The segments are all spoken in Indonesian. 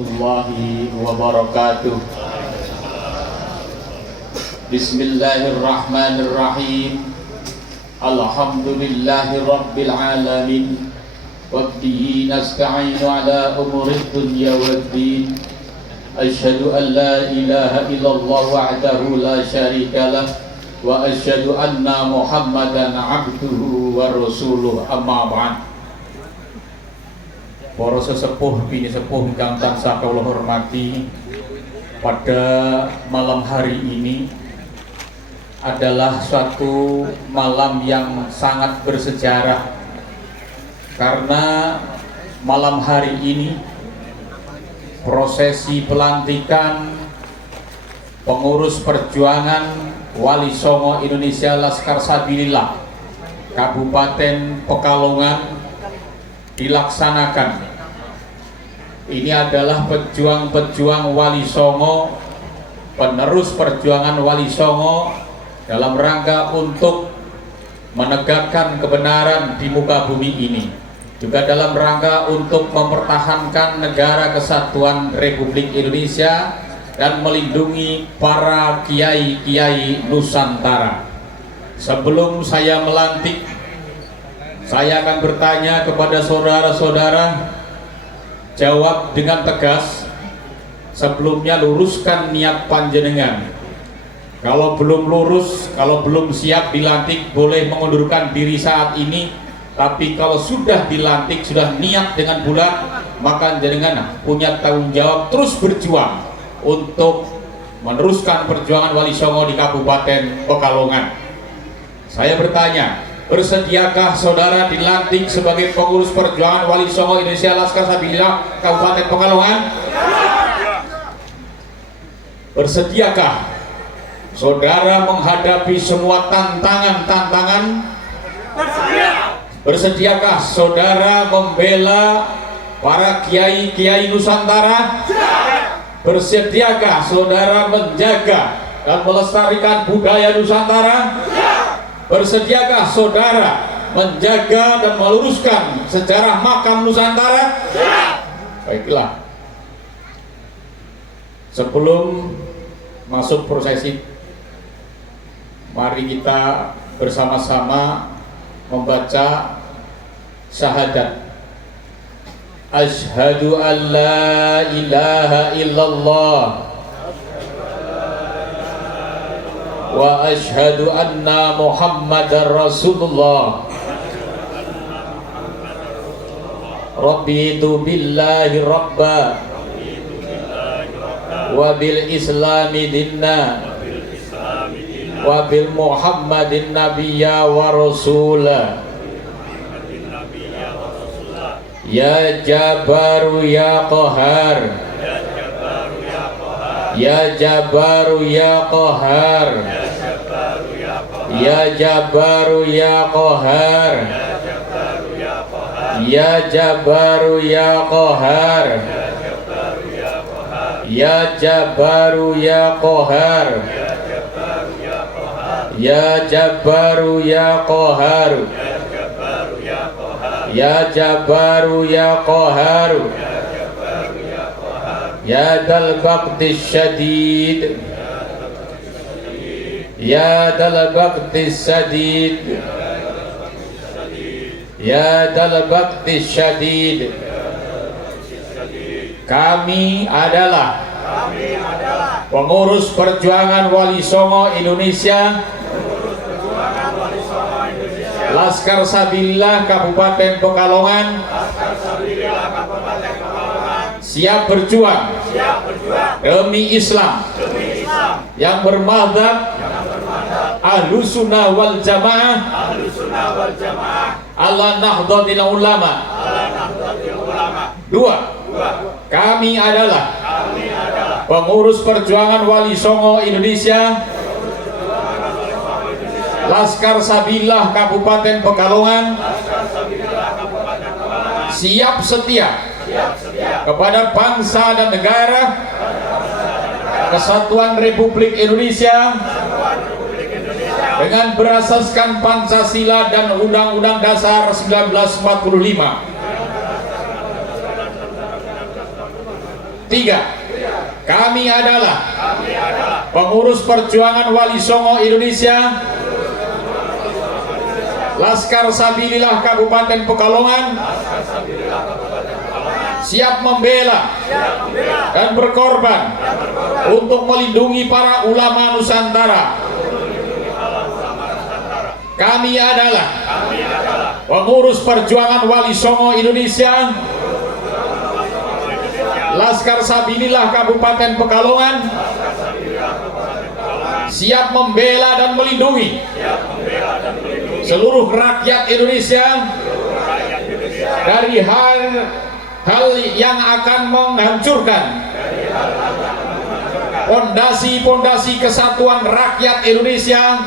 warahmatullahi wabarakatuh. Bismillahirrahmanirrahim. Alhamdulillahi rabbil alamin. Wabbihi nasta'inu ala umurid dunya waddin. Asyhadu an la ilaha illallah wahdahu la syarikalah wa asyhadu anna Muhammadan abduhu wa rasuluh, amma ba'd. Para sesepuh bini sepuh ingkang tansah kula hormati, pada malam hari ini adalah suatu malam yang sangat bersejarah, karena malam hari ini prosesi pelantikan pengurus perjuangan Wali Songo Indonesia Laskar Sabilillah Kabupaten Pekalongan dilaksanakan. Ini adalah pejuang-pejuang Wali Songo, penerus perjuangan Wali Songo dalam rangka untuk menegakkan kebenaran di muka bumi ini, juga dalam rangka untuk mempertahankan negara kesatuan Republik Indonesia dan melindungi para kiai-kiai Nusantara. Sebelum saya melantik, saya akan bertanya kepada saudara-saudara, jawab dengan tegas. Sebelumnya luruskan niat panjenengan. Kalau belum lurus, kalau belum siap dilantik, boleh mengundurkan diri saat ini. Tapi kalau sudah dilantik, sudah niat dengan bulat, maka jenengan punya tanggung jawab terus berjuang untuk meneruskan perjuangan Wali Songo di Kabupaten Pekalongan. Saya bertanya, bersediakah saudara dilantik sebagai pengurus perjuangan Wali Songo Indonesia Laskar Sabilillah Kabupaten Pekalongan? Bersediakah saudara menghadapi semua tantangan-tantangan? Bersediakah saudara membela para kiai-kiai Nusantara? Bersediakah saudara menjaga dan melestarikan budaya Nusantara? Bersediakah saudara menjaga dan meluruskan sejarah makam Nusantara? Baiklah, sebelum masuk prosesi, mari kita bersama-sama membaca syahadat. Asyhadu an la ilaha illallah wa asyhadu anna Muhammadar Rasulullah. Rabbitu billahi rabba wa bil islami dinna wa bil Muhammadin nabiyya wa rasula. Ya Jabaru ya Qahar, ya Jabaru ya Qahar, ya Jabaru ya Qahar, ya Jabaru ya Qahar, ya Jabaru ya Qahar, ya Jabaru ya Qahar, ya Jabaru ya Qahar, ya Dal Baqti Syadid, ya Dal Baqti Syadid, ya Dal Baqti Syadid. Kami adalah pengurus perjuangan Wali Songo Indonesia Laskar Sabilillah Kabupaten Pekalongan, siap berjuang demi Islam yang bermadzhab Ahlus Sunnah wal Jamaah ala Nahdlatul Ulama. Dua, kami adalah pengurus perjuangan Wali Songo Indonesia Laskar Sabilillah Kabupaten Pekalongan, siap setia kepada bangsa dan negara Kesatuan Republik Indonesia dengan berasaskan Pancasila dan Undang-Undang Dasar 1945. Tiga, kami adalah pengurus perjuangan Wali Songo Indonesia, Laskar Sabilillah Kabupaten Pekalongan, siap membela dan berkorban untuk melindungi para ulama Nusantara. Kami adalah pengurus perjuangan Wali Songo Indonesia, Laskar Sabilillah Kabupaten Pekalongan, siap membela dan melindungi seluruh rakyat Indonesia dari hal yang akan menghancurkan pondasi-pondasi kesatuan rakyat Indonesia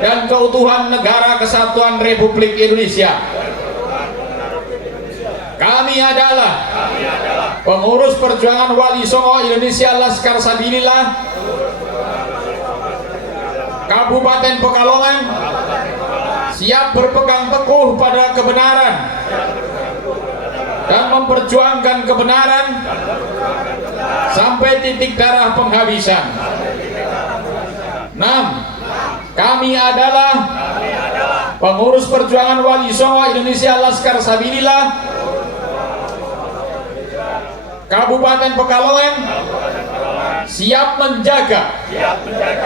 dan keutuhan negara kesatuan Republik Indonesia. Kami adalah pengurus perjuangan Wali Songo Indonesia, Laskar Sabilillah Kabupaten Pekalongan, siap berpegang teguh pada kebenaran dan memperjuangkan kebenaran sampai titik darah penghabisan. 6. Kami adalah pengurus perjuangan Wali Songo Indonesia, Laskar Sabilillah Kabupaten Pekalongan, siap menjaga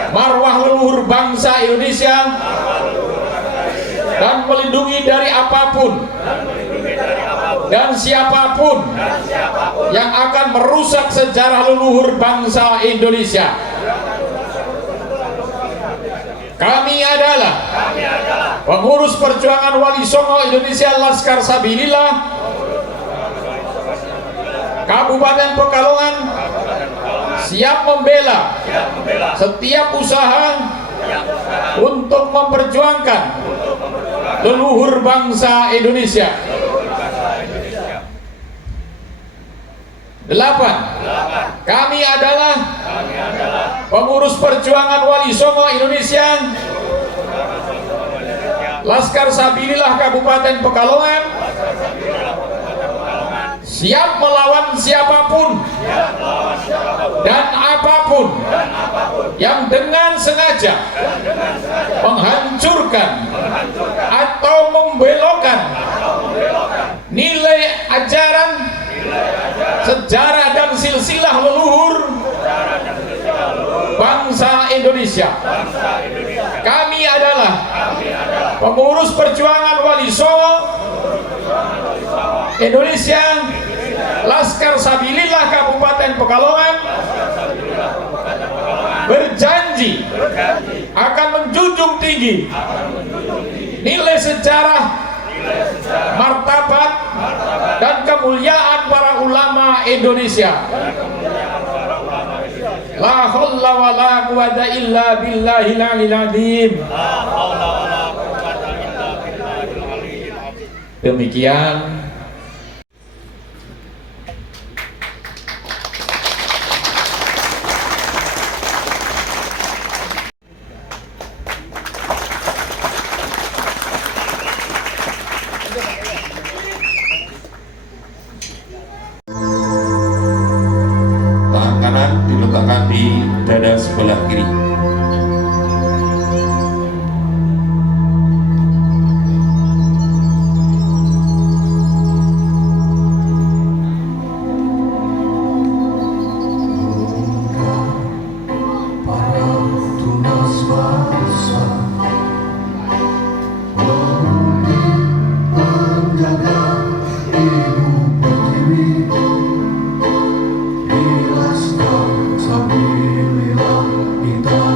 marwah leluhur bangsa Indonesia dan melindungi dari apapun dan siapapun yang akan merusak sejarah leluhur bangsa Indonesia. Kami adalah pengurus perjuangan Wali Songo Indonesia, Laskar Sabilillah Kabupaten Pekalongan, siap membela setiap usaha untuk memperjuangkan leluhur bangsa Indonesia. 8. Kami adalah pengurus perjuangan Wali Songo Indonesia, Laskar Sabilillah Kabupaten Pekalongan, siap melawan siapapun dan apapun yang dengan sengaja menghancurkan atau membelokkan nilai ajaran, sejarah dan silsilah leluhur bangsa Indonesia. Kami adalah pengurus perjuangan Wali Songo Indonesia, Laskar Sabilillah Kabupaten Pekalongan, berjanji akan menjunjung tinggi nilai sejarah, martabat dan kemuliaan para ulama Indonesia. La haula wa la quwata illa billahil aliyil azim. Demikian tangan kanan diletakkan di dada sebelah kiri. Sabilillah kita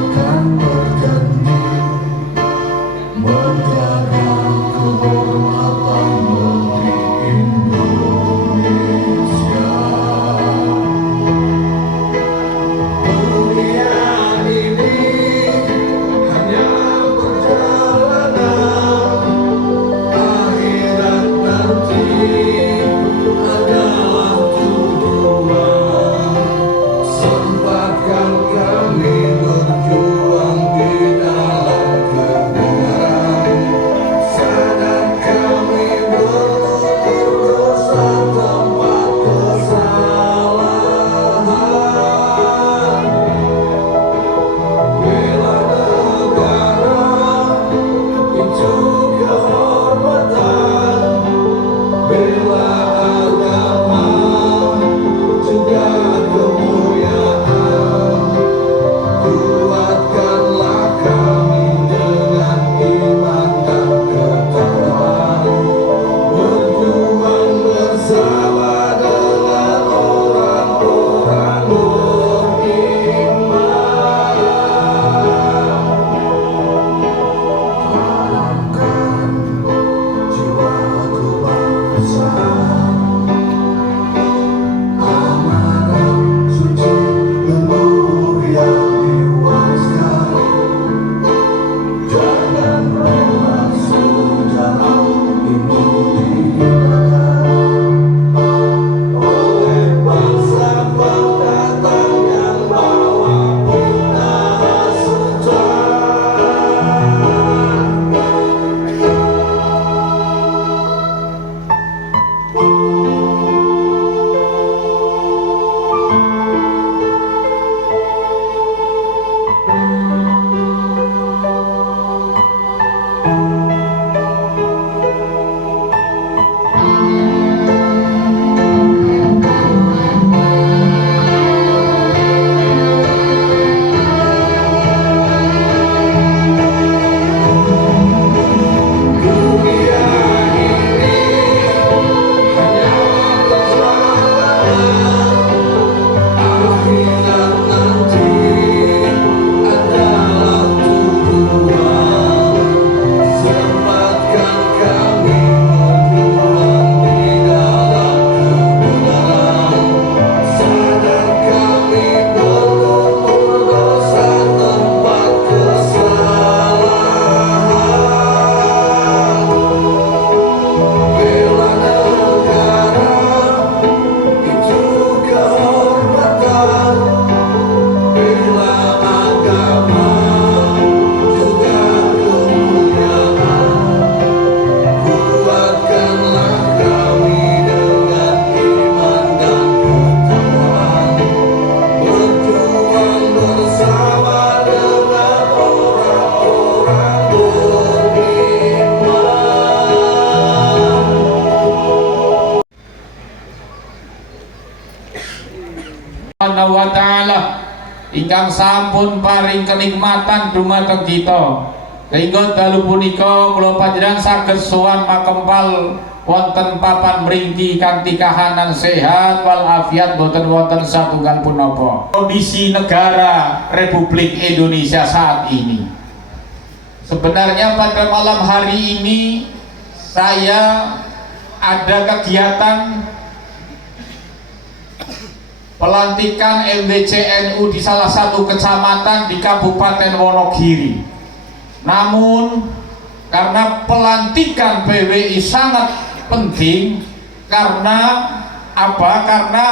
Subhanahu wa ta'ala ingkang sampun paring kenikmatan dumateng kita, sehingga dalu punika kula panjenengan saged sowan makempal wonten papan mriki kanthi kahanan sehat wal afiat, boten wonten satunggal punapa. Kondisi negara Republik Indonesia saat ini, sebenarnya pada malam hari ini saya ada kegiatan pelantikan MWCNU di salah satu kecamatan di Kabupaten Wonogiri. Namun karena pelantikan PWI sangat penting, karena apa? Karena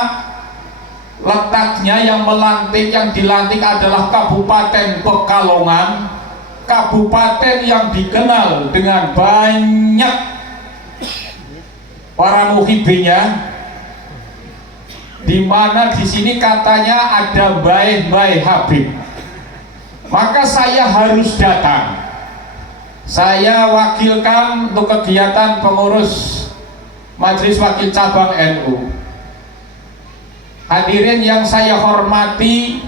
letaknya yang dilantik adalah Kabupaten Pekalongan, kabupaten yang dikenal dengan banyak para muhibbinya, di mana di sini katanya ada Bae Habib. Maka saya harus datang. Saya wakilkan untuk kegiatan pengurus Majelis Wakil Cabang NU. Hadirin yang saya hormati,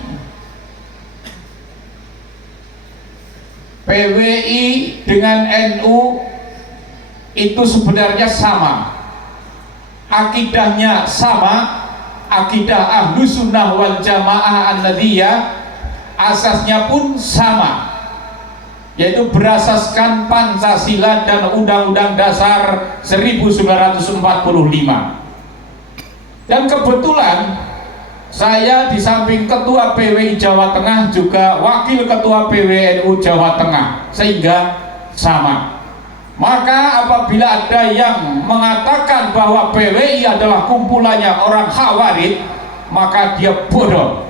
PWI dengan NU itu sebenarnya sama, akidahnya sama. Akidah Ahlus Sunnah wal Jamaah An-Nadiyah asasnya pun sama, yaitu berasaskan Pancasila dan Undang-Undang Dasar 1945. Dan kebetulan saya di samping Ketua PWI Jawa Tengah juga Wakil Ketua PWNU Jawa Tengah, sehingga sama. Maka apabila ada yang mengatakan bahwa PWI adalah kumpulannya orang Khawarij, maka dia bodoh.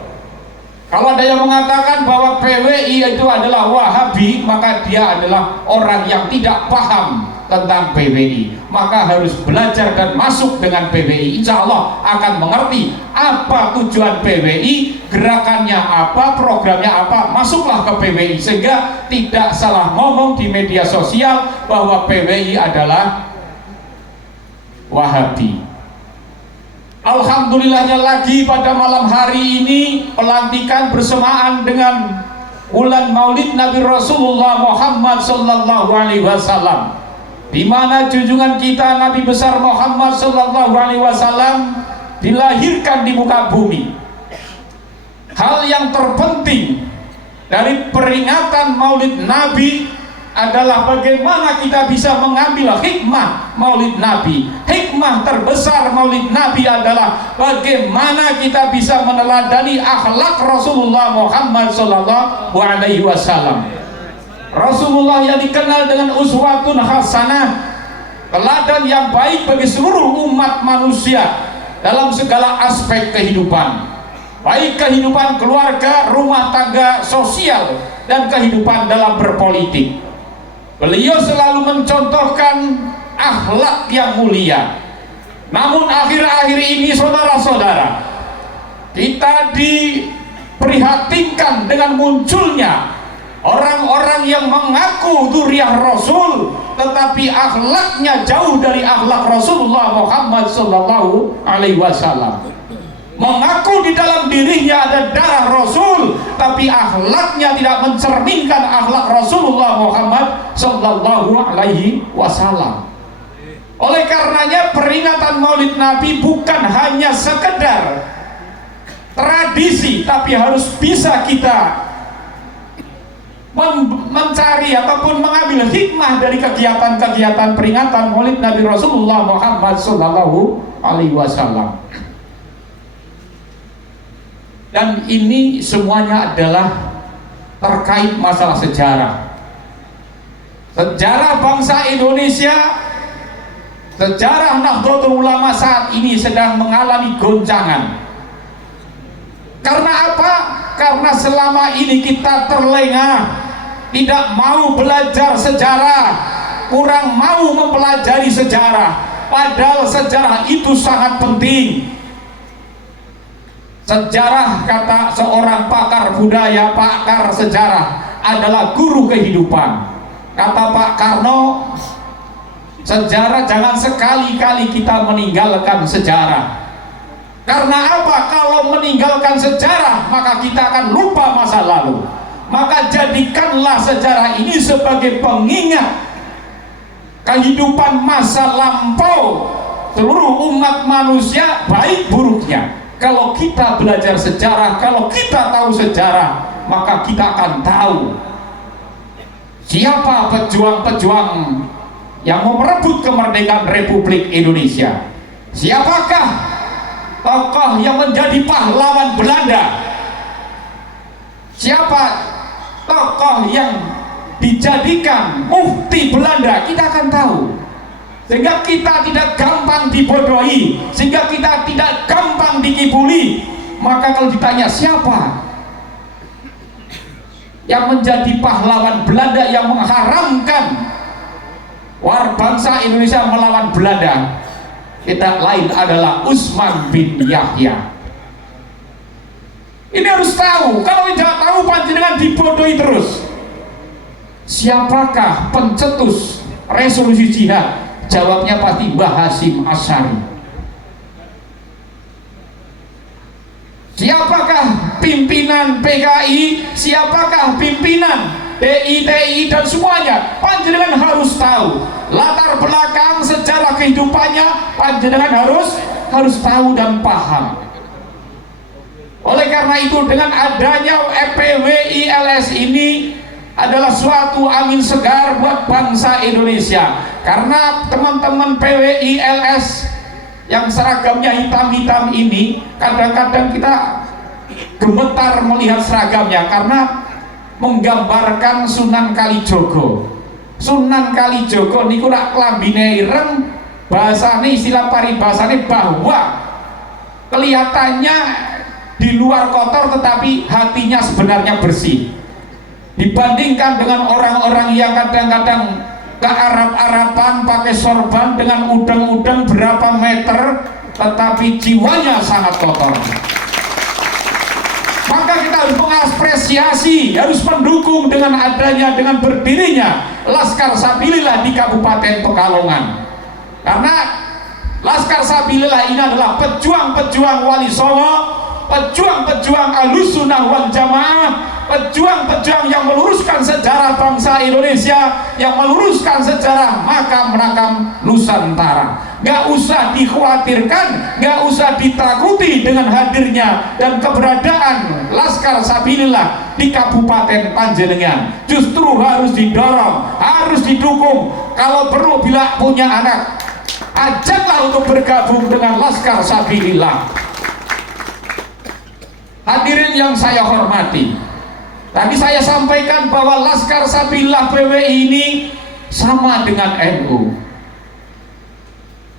Kalau ada yang mengatakan bahwa PWI itu adalah Wahabi, maka dia adalah orang yang tidak paham tentang PWI. Maka harus belajar dan masuk dengan PWI. Insya Allah akan mengerti apa tujuan PWI, gerakannya apa, programnya apa. Masuklah ke PWI sehingga tidak salah ngomong di media sosial bahwa PWI adalah Wahabi. Alhamdulillahnya lagi pada malam hari ini pelantikan bersamaan dengan bulan Maulid Nabi Rasulullah Muhammad sallallahu alaihi wasallam, di mana junjungan kita Nabi besar Muhammad sallallahu alaihi wasallam dilahirkan di muka bumi. Hal yang terpenting dari peringatan Maulid Nabi adalah bagaimana kita bisa mengambil hikmah Maulid Nabi. Hikmah terbesar Maulid Nabi adalah bagaimana kita bisa meneladani akhlak Rasulullah Muhammad sallallahu alaihi wasallam. Rasulullah yang dikenal dengan uswatun hasanah, teladan yang baik bagi seluruh umat manusia dalam segala aspek kehidupan, baik kehidupan keluarga, rumah tangga, sosial, dan kehidupan dalam berpolitik. Beliau selalu mencontohkan akhlak yang mulia. Namun akhir-akhir ini saudara-saudara, kita diprihatinkan dengan munculnya orang-orang yang mengaku dzurriyyah Rasul, tetapi akhlaknya jauh dari akhlak Rasulullah Muhammad sallallahu alaihi wasallam. Mengaku di dalam dirinya ada darah Rasul, tapi akhlaknya tidak mencerminkan akhlak Rasulullah Muhammad sallallahu alaihi wasallam. Oleh karenanya peringatan Maulid Nabi bukan hanya sekedar tradisi, tapi harus bisa kita mencari ataupun mengambil hikmah dari kegiatan-kegiatan peringatan Maulid Nabi Rasulullah Muhammad sallallahu alaihi wasallam. Dan ini semuanya adalah terkait masalah sejarah. Sejarah bangsa Indonesia, sejarah Nahdlatul Ulama saat ini sedang mengalami goncangan. Karena apa? Karena selama ini kita terlengah, tidak mau belajar sejarah, kurang mau mempelajari sejarah. Padahal sejarah itu sangat penting. Sejarah, kata seorang pakar budaya, pakar sejarah, adalah guru kehidupan. Kata Pak Karno, sejarah jangan sekali-kali kita meninggalkan sejarah. Karena apa? Kalau kalau meninggalkan sejarah maka kita akan lupa masa lalu. Maka jadikanlah sejarah ini sebagai pengingat kehidupan masa lampau seluruh umat manusia, baik buruknya. Kalau kita belajar sejarah, kalau kita tahu sejarah, maka kita akan tahu siapa pejuang-pejuang yang mau merebut kemerdekaan Republik Indonesia. Siapakah tokoh yang menjadi pahlawan Belanda? Siapa tokoh yang dijadikan mufti Belanda? Kita akan tahu, sehingga kita tidak gampang dibodohi, sehingga kita tidak gampang dikibuli. Maka kalau ditanya siapa yang menjadi pahlawan Belanda, yang mengharamkan bangsa Indonesia melawan Belanda, tidak lain adalah Utsman bin Yahya. Ini harus tahu. Kalau tidak tahu, panjenengan dibodohi terus. Siapakah pencetus resolusi jihad? Jawabnya pasti Mbah Hasyim Asy'ari. Siapakah pimpinan PKI? Siapakah pimpinan DITI dan semuanya? Panjenengan harus tahu latar belakang sejarah kehidupannya. Panjenengan harus tahu dan paham. Oleh karena itu, dengan adanya PWILS ini adalah suatu angin segar buat bangsa Indonesia. Karena teman-teman PWILS yang seragamnya hitam-hitam ini, kadang-kadang kita gemetar melihat seragamnya karena menggambarkan Sunan Kalijogo. Sunan Kalijogo niku rak klambine ireng, bahasane istilah paribasane bahwa kelihatannya di luar kotor tetapi hatinya sebenarnya bersih. Dibandingkan dengan orang-orang yang kadang-kadang ke Arab-Araban pakai sorban dengan udang-udang berapa meter tetapi jiwanya sangat kotor. Maka kita harus mengapresiasi, harus mendukung dengan adanya, dengan berdirinya Laskar Sabilillah di Kabupaten Pekalongan. Karena Laskar Sabilillah ini adalah pejuang-pejuang Wali Songo, pejuang-pejuang Ahlussunnah wal Jamaah, pejuang-pejuang yang meluruskan sejarah bangsa Indonesia, yang meluruskan sejarah makam-makam Nusantara. Gak usah dikhawatirkan, gak usah ditakuti dengan hadirnya dan keberadaan Laskar Sabilillah di Kabupaten Panjenengan. Justru harus didorong, harus didukung. Kalau perlu bila punya anak, ajaklah untuk bergabung dengan Laskar Sabilillah. Hadirin yang saya hormati, tadi saya sampaikan bahwa Laskar Sabilillah PWI ini sama dengan NU.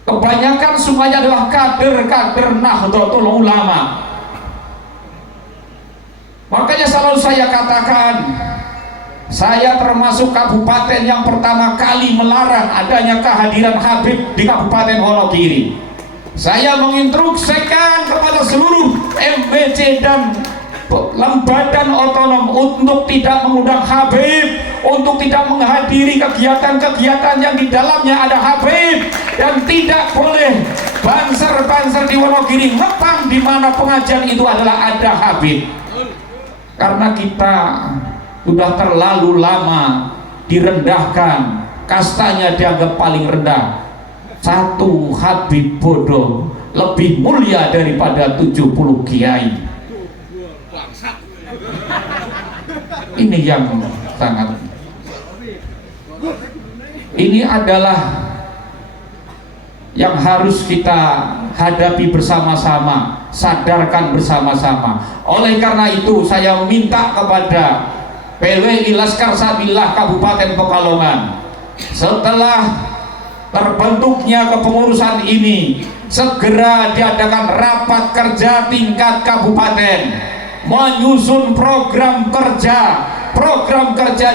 Kebanyakan semuanya adalah kader-kader Nahdlatul Ulama. Makanya selalu saya katakan, saya termasuk kabupaten yang pertama kali melarang adanya kehadiran Habib di Kabupaten Wonogiri. Saya menginstruksikan kepada seluruh MBC dan lembaga otonom untuk tidak mengundang Habib, untuk tidak menghadiri kegiatan-kegiatan yang di dalamnya ada Habib, dan tidak boleh banser-banser di Wonogiri ngepang di mana pengajian itu adalah ada Habib. Karena kita sudah terlalu lama direndahkan, kastanya dianggap paling rendah. Satu Habib bodoh lebih mulia daripada 70 kiai. Ini yang sangat, ini adalah yang harus kita hadapi bersama-sama, sadarkan bersama-sama. Oleh karena itu saya minta kepada PWI Laskar Sabilillah Kabupaten Pekalongan, setelah terbentuknya kepengurusan ini, segera diadakan rapat kerja tingkat kabupaten, menyusun program kerja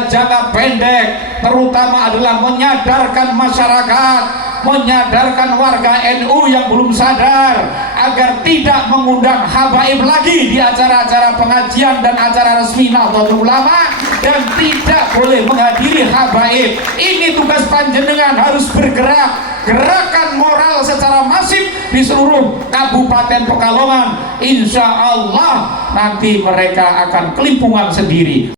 jangka pendek, terutama adalah menyadarkan masyarakat, menyadarkan warga NU yang belum sadar agar tidak mengundang habaib lagi di acara-acara pengajian dan acara resmi Nahdlatul Ulama, dan tidak boleh menghadiri habaib. Ini tugas panjenengan, harus bergerak, gerakan moral secara masif di seluruh Kabupaten Pekalongan, insya Allah nanti mereka akan kelimpungan sendiri.